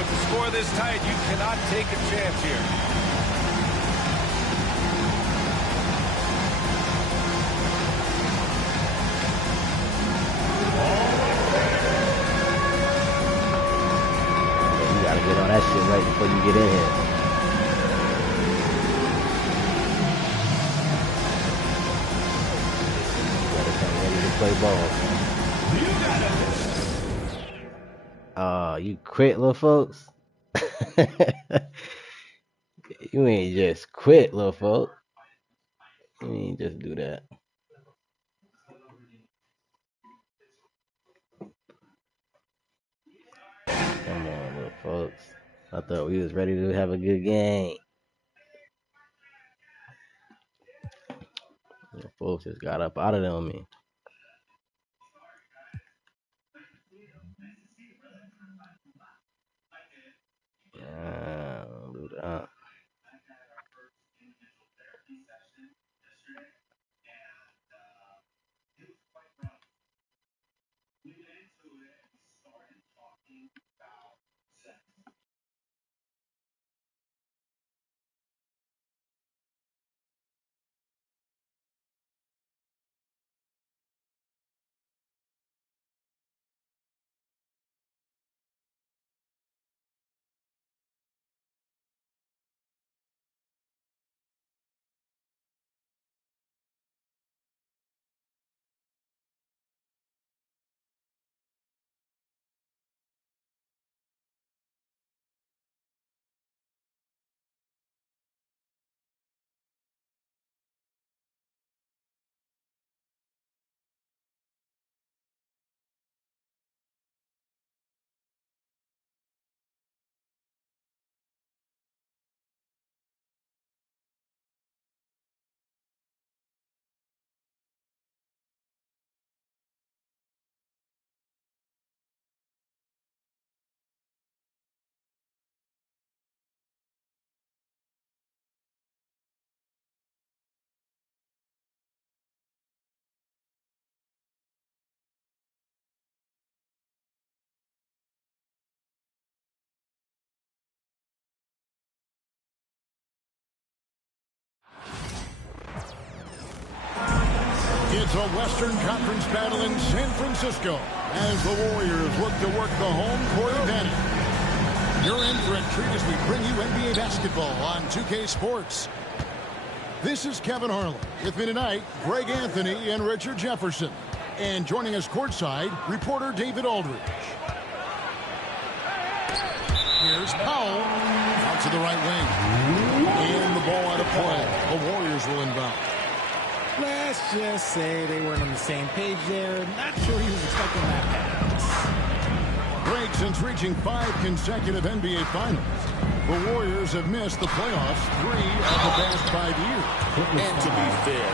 with the score this tight, you cannot take a chance here. You gotta get all that shit right before you get in here. You gotta come ready to play ball, man. You quit, little folks? You ain't just quit, little folks. You ain't just do that. Come on, little folks. I thought we was ready to have a good game. Little folks just got up out of there on me. Don't do that. It's a Western Conference battle in San Francisco as the Warriors look to work the home court advantage. You're in for a treat as we bring you NBA basketball on 2K Sports. This is Kevin Harlan. With me tonight, Greg Anthony and Richard Jefferson. And joining us courtside, reporter David Aldridge. Here's Powell out to the right wing. And the ball out of play. The Warriors will inbound. Let's just say they weren't on the same page there. Not sure he was expecting that pass. Great, since reaching 5 consecutive NBA Finals, the Warriors have missed the playoffs 3 of the past 5 years. And to be fair,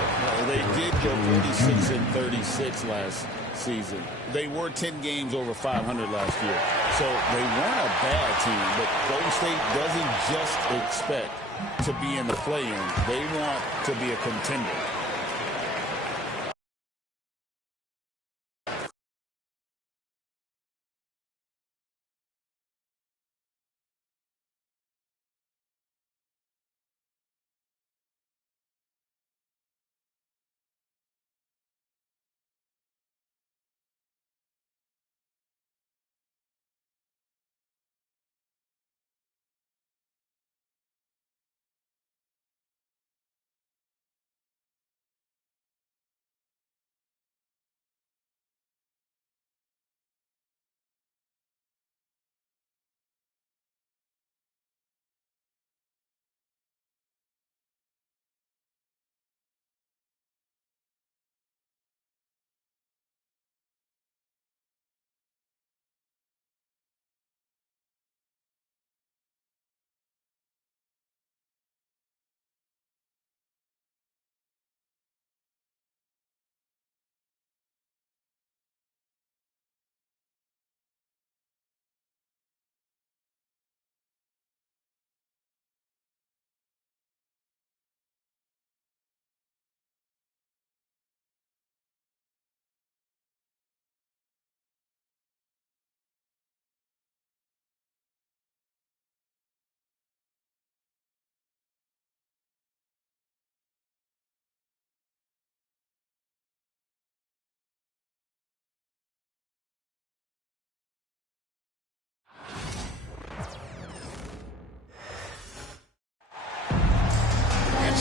they did go 46-36 last season. They were 10 games over 500 last year. So they weren't a bad team, but Golden State doesn't just expect to be in the play-in. They want to be a contender.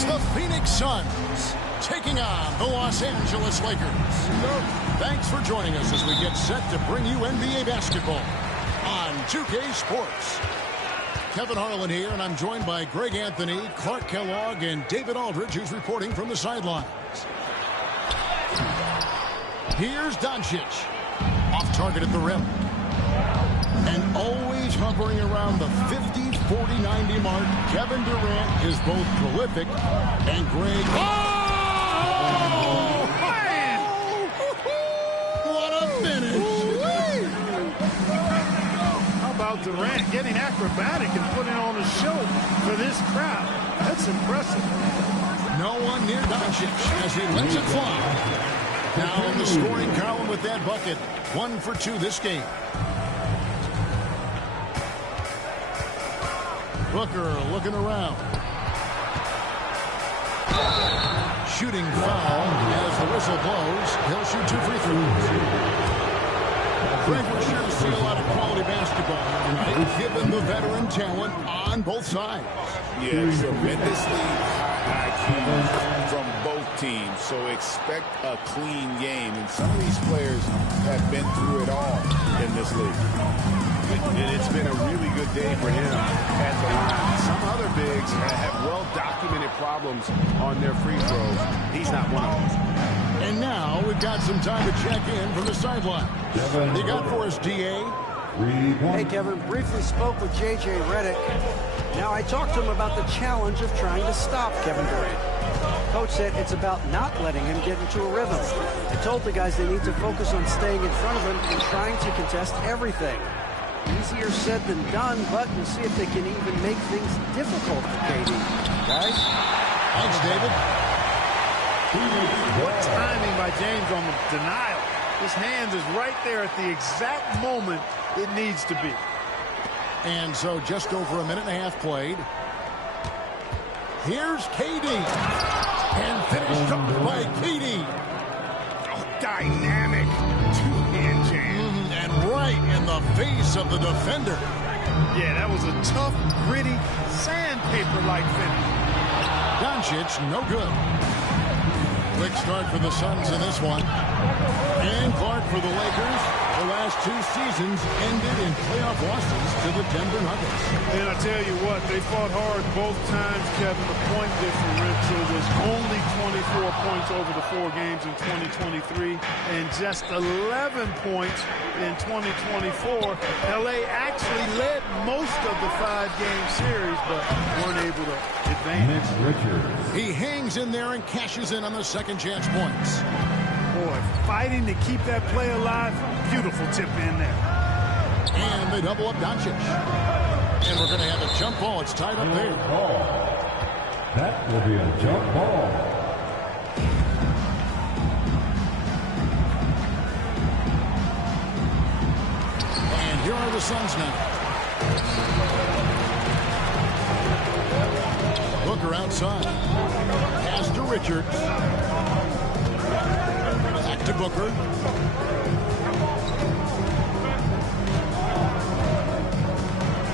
the Phoenix Suns taking on the Los Angeles Lakers. Thanks for joining us as we get set to bring you NBA basketball on 2K Sports. Kevin Harlan here, and I'm joined by Greg Anthony, Clark Kellogg, and David Aldridge, who's reporting from the sidelines. Here's Doncic. Off target at the rim. And always hovering around the 50, 40, 90 mark, Kevin Durant is both prolific and great. Oh! Man! What a finish! How about Durant getting acrobatic and putting on a show for this crowd? That's impressive. No one near Doncic as he lets it fly. Now in the scoring column with that bucket. 1 for 2 this game. Booker looking around. Shooting foul as the whistle blows. He'll shoot 2 free throws. Greg, we're sure to see a lot of quality basketball tonight, given the veteran talent on both sides. Yeah, tremendously high IQ from both teams, so expect a clean game. And some of these players have been through it all in this league. And it's been a really good day for him at the line. Some other bigs have well-documented problems on their free throws. He's not one of them. And now we've got some time to check in from the sideline. They got for us, DA. Hey, Kevin, briefly spoke with J.J. Redick. Now, I talked to him about the challenge of trying to stop Kevin Durant. Coach said it's about not letting him get into a rhythm. I told the guys they need to focus on staying in front of him and trying to contest everything. Easier said than done, but we'll see if they can even make things difficult for KD. Guys? Thanks, David. What timing by James on the denial. His hands is right there at the exact moment it needs to be. And so just over a minute and a half played. Here's KD. And finished off by KD. Oh, dynamic two-hand jam. And right in the face of the defender. Yeah, that was a tough, gritty, sandpaper-like finish. Doncic, no good. Quick start for the Suns in this one. And Clark for the Lakers. The last 2 seasons ended in playoff losses to the Denver Nuggets. And I tell you what, they fought hard both times, Kevin. The point differential was only 24 points over the 4 games in 2023 and just 11 points in 2024. LA actually led most of the 5-game series, but weren't able to advance. He hangs in there and cashes in on the second chance points. Boy, fighting to keep that play alive. Beautiful tip in there. And they double up Doncic. And we're going to have a jump ball. It's tied up there. That will be a jump ball. And here are the Suns now. Booker outside. Pass to Richards. Back to Booker.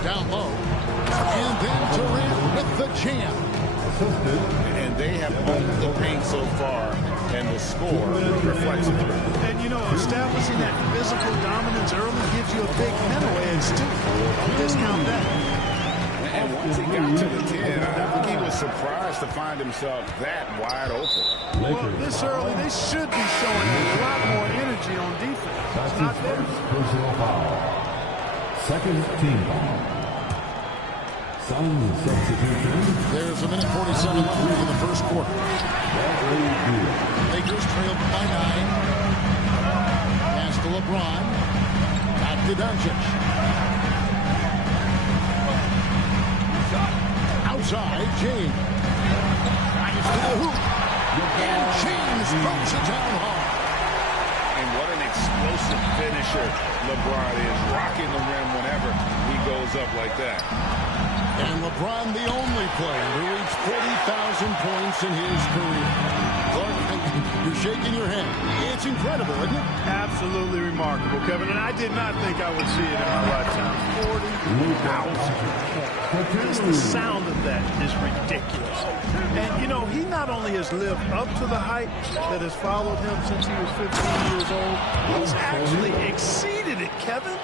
Down low. And then Durant with the jam. And they have owned the paint so far, and the score reflects it. And, you know, establishing that physical dominance early gives you a big mental edge, too. Don't discount that. And once he got to the 10, I think he was surprised to find himself that wide open. Well, this early, they should be showing a lot more energy on defense. It's not there. Personal foul. Second team foul. Suns substitution. There's a minute 47 left in the first quarter. Lakers trailed by 9. Pass to LeBron. Back to Doncic. Outside, James. Drives to the hoop. And James throws it down hard. And what an explosive finisher LeBron is, rocking the rim whenever he goes up like that. And LeBron, the only player to reach 40,000 points in his career. Clark, You're shaking your head. It's incredible, isn't it? Absolutely remarkable, Kevin. And I did not think I would see it in my lifetime. 40,000 points. Just the sound of that is ridiculous. And, you know, he not only has lived up to the hype that has followed him since he was 15 years old, he's actually exceeded it, Kevin,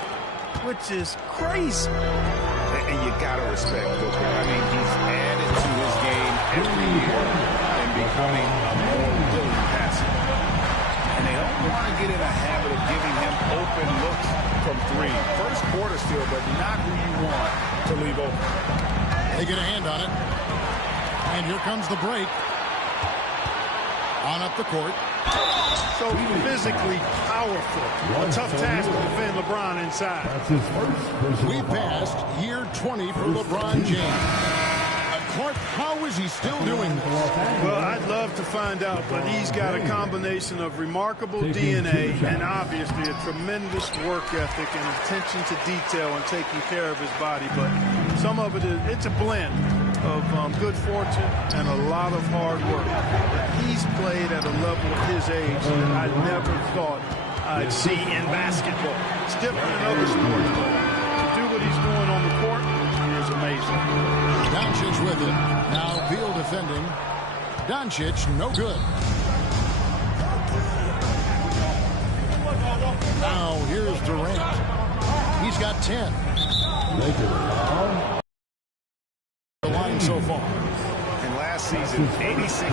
which is crazy. And you got to respect Booker. I mean, he's added to his game every year and becoming a more willing passer. And they don't want to get in a habit of giving him open looks from three. First quarter still, but not who you want to leave open. They get a hand on it. And here comes the break. On up the court. So physically powerful. A tough task to defend LeBron inside. That's his first. We passed year 20 for LeBron James. Clark, how is he still doing this? Well, I'd love to find out, but he's got a combination of remarkable DNA and obviously a tremendous work ethic and attention to detail and taking care of his body. But some of it's a blend of good fortune and a lot of hard work. But he's played at a level of his age that I never thought I'd see in basketball. It's different in other sports, but to do what he's doing on the court is amazing. Doncic with it. Now Beal defending. Doncic, no good. Now here's Durant. He's got 10. The line so far. And last season, 86%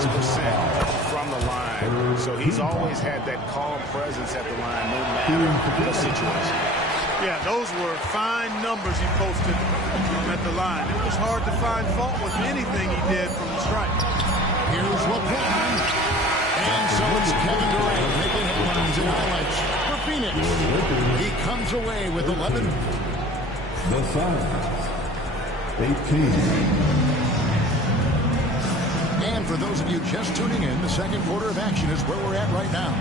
from the line. So he's always had that calm presence at the line, no matter the situation. Yeah, those were fine numbers he posted at the line. It was hard to find fault with anything he did from the stripe. Here's LeBron. And so it's Kevin Durant making headlines and highlights for Phoenix. He comes away with 11. The Suns, 18. And for those of you just tuning in, the second quarter of action is where we're at right now.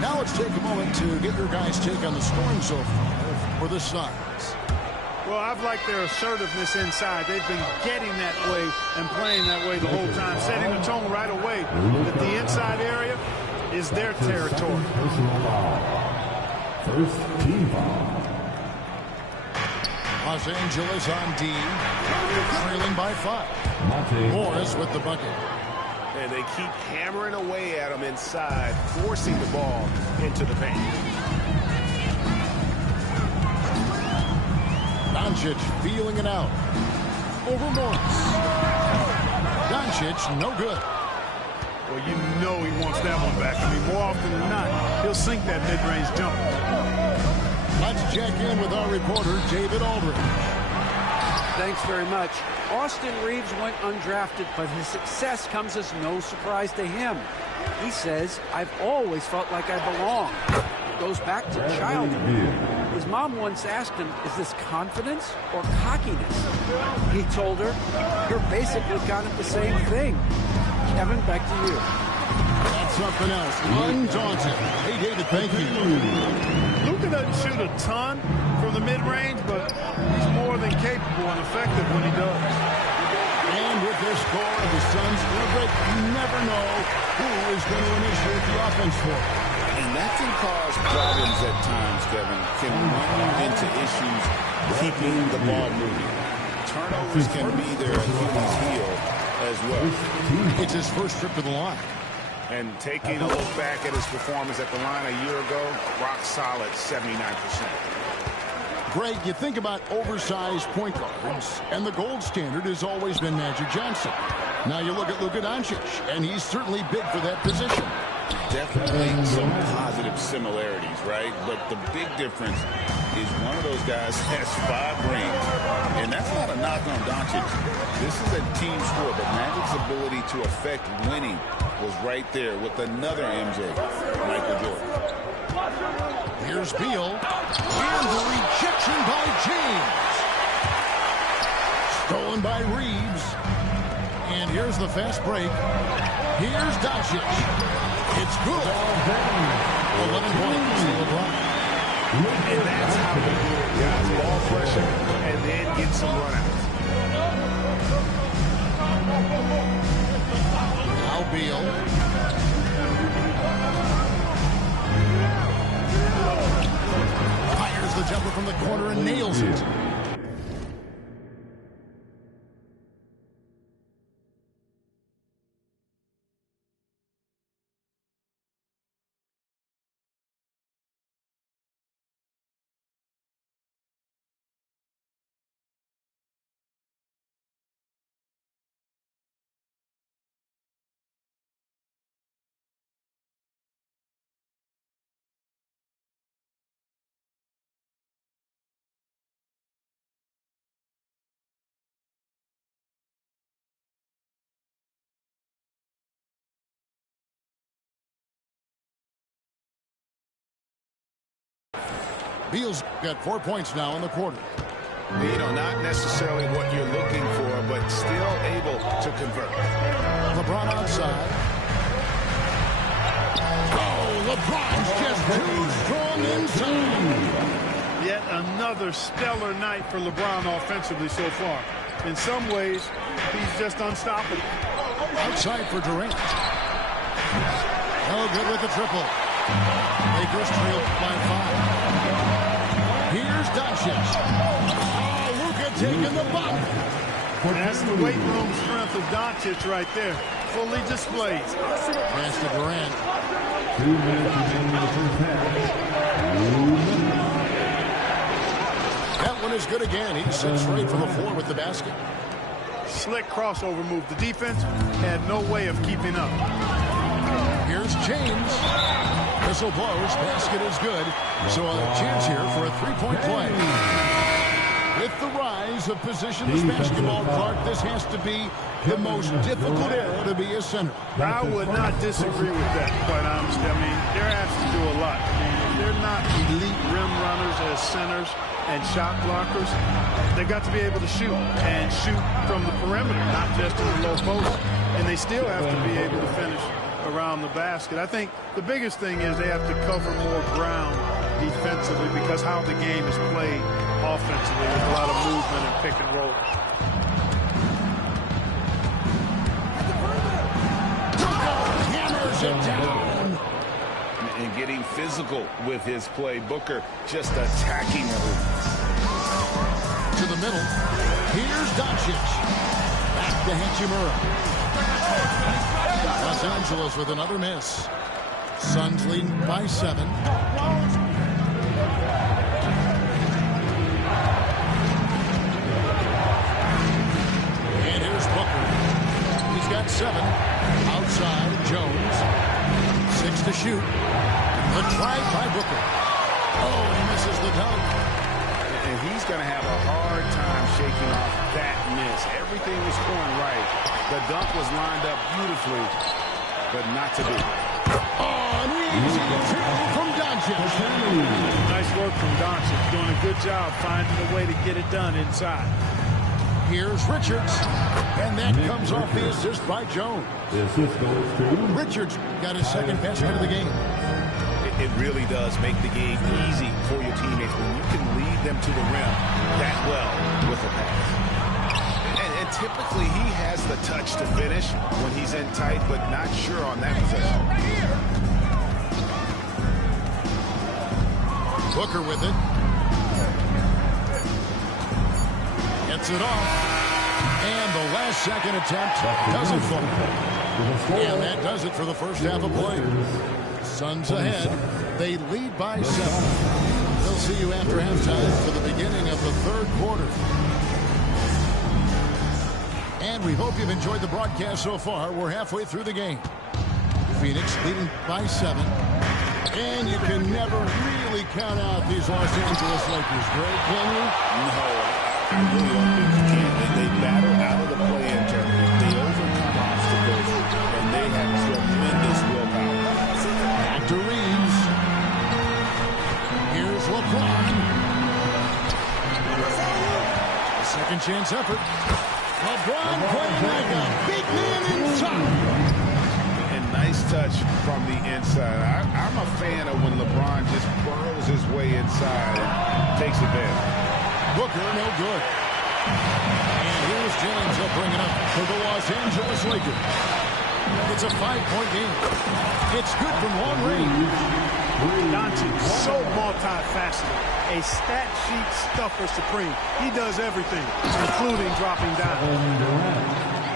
Now let's take a moment to get your guys' take on the scoring so far for the Suns. Well, I've liked their assertiveness inside. They've been getting that way and playing that way the whole time, setting the tone right away that the inside area is their territory. First team foul. Los Angeles on D, trailing by 5. Morris with the bucket. And they keep hammering away at him inside, forcing the ball into the paint. Doncic feeling it out. Over Morris. Doncic, no good. Well, you know he wants that one back. I mean, more often than not, he'll sink that mid-range jump. Let's check in with our reporter, David Aldridge. Thanks very much. Austin Reeves went undrafted, but his success comes as no surprise to him. He says, I've always felt like I belong. Goes back to childhood. His mom once asked him, is this confidence or cockiness? He told her, you're basically kind of the same thing. Kevin, back to you. That's something else. Undaunted. Hey, David, thank you. Luka doesn't shoot a ton from the mid-range, but he's more than capable and effective when he does. And with this score of the Suns in a break, you never know who is going to initiate the offense for it. And that can cause problems at times, Kevin. Can run into issues keeping the ball moving. Turnovers can be their Achilles heel as well. It's his first trip to the line. And taking a look back at his performance at the line a year ago, rock solid, 79%. Greg, you think about oversized point guards, and the gold standard has always been Magic Johnson. Now you look at Luka Doncic, and he's certainly big for that position. Definitely some positive similarities, right? But the big difference is one of those guys has 5 rings, and that's not a knock on Doncic. This is a team sport, but Magic's ability to affect winning was right there with another MJ, Michael Jordan. Here's Beal, and the rejection by James. Stolen by Reeves. And here's the fast break. Here's Doncic. It's good. 11 points to LeBron. And that's how you do it, guys. Ball pressure and then get some runouts. Now Beal. jumper from the corner and nails it. Beal's got 4 points now in the quarter. You know, not necessarily what you're looking for, but still able to convert. LeBron outside. Oh, LeBron's just too strong inside. Yet another stellar night for LeBron offensively so far. In some ways, he's just unstoppable. Outside for Durant. No good with the triple. Lakers trail by 5. Here's Doncic. Oh, Luka taking the bump. That's the weight room strength of Doncic right there. Fully displayed. Pass to Durant. 2 minutes remaining in the first half. That one is good again. He sits straight from the floor with the basket. Slick crossover move. The defense had no way of keeping up. Here's James. Whistle blows. Basket is good. So a chance here for a three-point play. With the rise of positionless basketball, Clark, this has to be the most difficult era to be a center. I would not disagree with that, quite honestly. I mean, they're asked to do a lot. I mean, they're not elite rim runners as centers and shot blockers. They've got to be able to shoot and shoot from the perimeter, not just in the low post. And they still have to be able to finish around the basket. I think the biggest thing is they have to cover more ground defensively because how the game is played offensively with a lot of movement and pick and roll. Hammers it down. And getting physical with his play. Booker just attacking everyone. To the middle. Here's Doncic. Back to Hachimura. Los Angeles with another miss. Suns leading by 7. And here's Booker. He's got 7. Outside, Jones. 6 to shoot. The try by Booker. Oh, he misses the dunk. And he's going to have a hard time shaking off that miss. Everything was going right. The dunk was lined up beautifully, but not to be. Oh, an easy two from Doncic. Nice work from Doncic. Doing a good job finding a way to get it done inside. Here's Richards. And that comes off the assist by Jones. The assist goes to Richards got his second basket of the game. It really does make the game easy for your teammates when you can lead them to the rim that well with a pass. And typically he has the touch to finish when he's in tight, but not sure on that possession. Booker with it. Gets it off. And the last second attempt doesn't fall. And that does it for the first half of play. Suns ahead. They lead by 7. They'll see you after halftime for the beginning of the third quarter. And we hope you've enjoyed the broadcast so far. We're halfway through the game. Phoenix leading by 7. And you can never really count out these Los Angeles Lakers, Greg, can you? No, I really don't think you can. They battle out of the play-in tournament. They overcome obstacles, and they have tremendous willpower. Back to Reeves. Here's LeBron. A second chance effort. LeBron playing like a big man inside. And nice touch from the inside. I'm a fan of when LeBron just burrows his way inside and takes advantage. Booker, no good. And here's James. He'll bring it up for the Los Angeles Lakers. It's a 5-point game. It's good from long range. Doncic, so multifaceted. A stat sheet stuffer supreme. He does everything, including dropping down.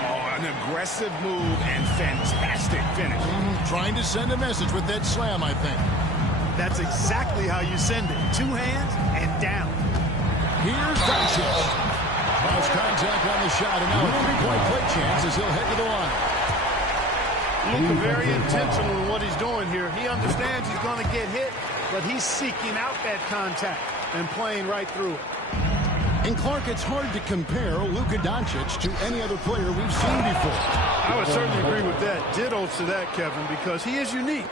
Oh, an aggressive move and fantastic finish. Trying to send a message with that slam, I think. That's exactly how you send it. Two hands and down. Here's Doncic. Cross contact on the shot, and now a three-point play chance as he'll head to the line. Luka very intentional in what he's doing here. He understands he's going to get hit, but he's seeking out that contact and playing right through it. And Clark, it's hard to compare Luka Doncic to any other player we've seen before. I would certainly agree with that. Ditto to that, Kevin, because he is unique.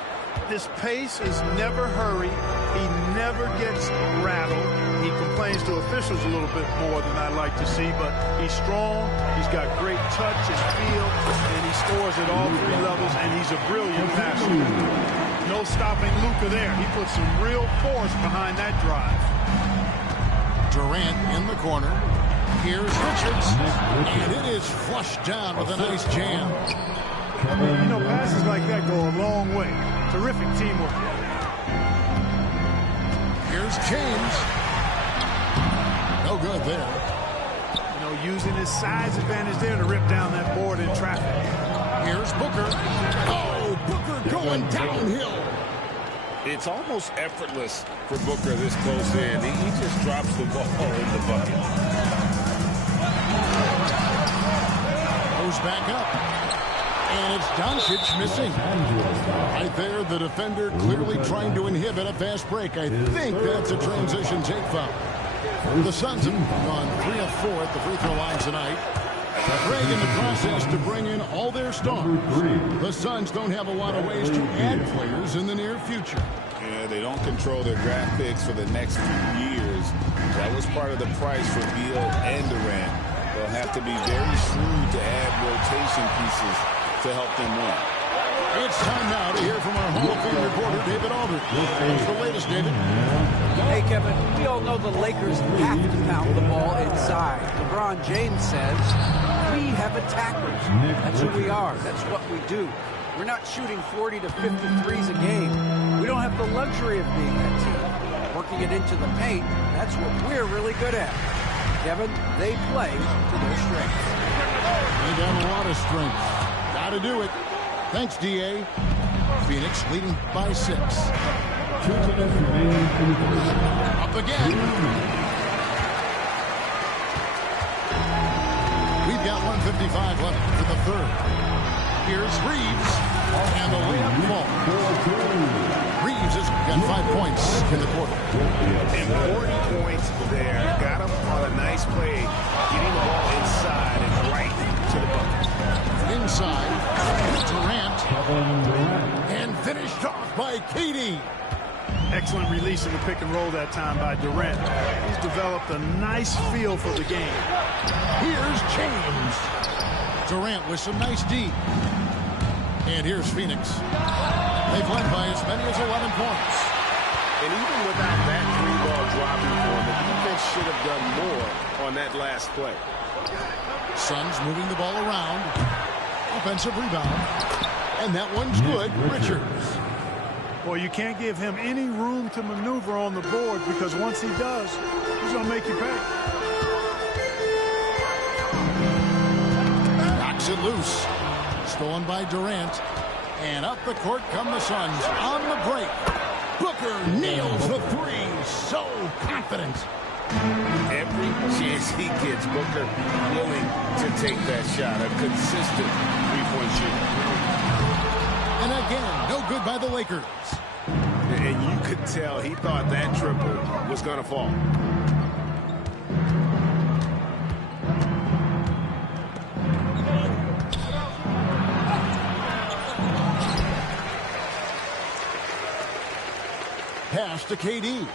His pace is never hurried. He never gets rattled. He complains to officials a little bit more than I'd like to see, but he's strong. He's got great touch and feel, and he scores at all three levels, and he's a brilliant passer. No stopping Luka there. He puts some real force behind that drive. Durant in the corner. Here's Richards, and it is flushed down with a nice jam. You know, passes like that go a long way. Terrific teamwork. Here's James. No good there. You know, using his size advantage there to rip down that board in traffic. Here's Booker. Oh, Booker going downhill. It's almost effortless for Booker this close in. He just drops the ball in the bucket. Goes back up. And it's Doncic missing. Right there, the defender clearly trying to inhibit a fast break. I think that's a transition take foul. The Suns have gone 3 of 4 at the free throw line tonight. Craig in the process to bring in all their stars. The Suns don't have a lot of ways to add players in the near future. Yeah, they don't control their draft picks for the next few years. That was part of the price for Beal and Durant. They'll have to be very shrewd to add rotation pieces to help them win. It's time now to hear from our Hall of Fame reporter, David Aldridge. What's the latest, David? Hey, Kevin, we all know the Lakers have to pound the ball inside. LeBron James says, we have attackers. That's who we are. That's what we do. We're not shooting 40 to 50 threes a game. We don't have the luxury of being that team. Working it into the paint, that's what we're really good at. Kevin, they play to their strengths. They got a lot of strength. Got to do it. Thanks, D.A. Phoenix leading by 6. 2 minutes remaining in the first. Up again. We've got 1:55 left for the third. Here's Reeves. And the layup falls. Reeves has got 5 points in the quarter. Important points there. Got him on a nice play, getting the ball inside and right to the bucket. Inside, Durant. And finished off by KD. Excellent release in the pick and roll that time by Durant. He's developed a nice feel for the game. Here's James. Durant with some nice D. And here's Phoenix. They've led by as many as 11 points. And even without that three-ball dropping for him, the defense should have done more on that last play. Suns moving the ball around. Offensive rebound. And that one's good. Richards. Well, you can't give him any room to maneuver on the board because once he does, he's going to make you pay. Knocks it loose. Stolen by Durant. And up the court come the Suns on the break. Booker nails the three. So confident. Every chance he gets, Booker willing to take that shot. A consistent three-point shooter. And again, no good by the Lakers. And you could tell he thought that triple was going to fall. Pass to KD.